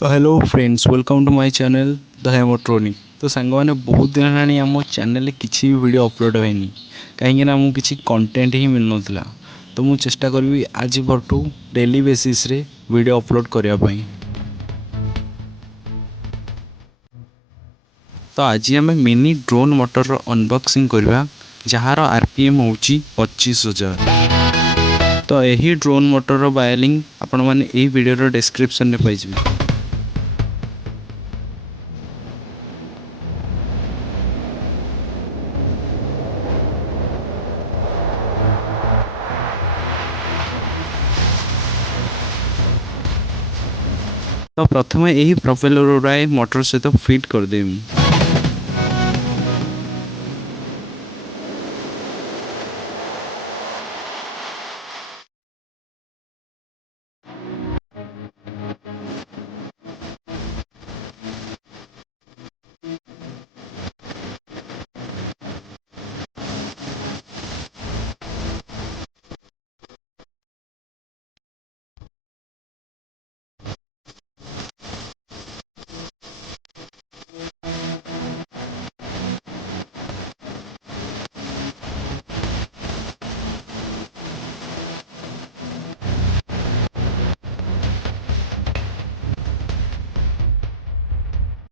तो hello friends, welcome to my channel the Hemotronic. तो song मैंने बहुत दिन है आम चैनल किसी भी वीडियो अपलोड होनी कहीं आमको किसी कंटेंट ही मिल ना। तो मुझे चेष्टा करी आज परठू डेली बेसिस रे वीडियो अपलोड करने। तो आज आम मिनी ड्रोन मोटर अनबॉक्सिंग करवा जार आरपीएम हूँ 25,000। तो यही ड्रोन मोटर वायरिंग आपण मैंने यही वीडियो डिस्क्रिप्शन में पाइबे। तो प्रथम यही प्रोपेलर गुड़ाए मोटर सहित फिट करदेवी।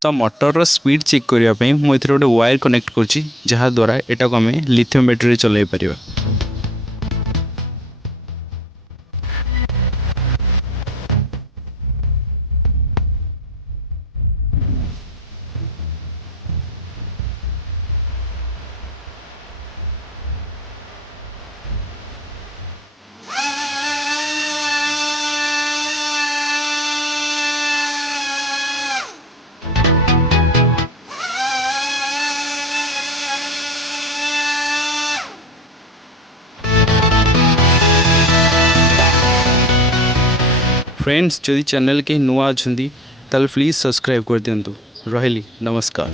तो मोटर स्पीड चेक करने मुझे गोटे वायर कनेक्ट करुँची जहाद्वारा यहाँ को आम लिथियम बैटेरी चलाई पार। फ्रेंड्स, जदि चैनल के नुआ अच्छा ताल प्लीज सब्सक्राइब कर दिंतु। रही नमस्कार।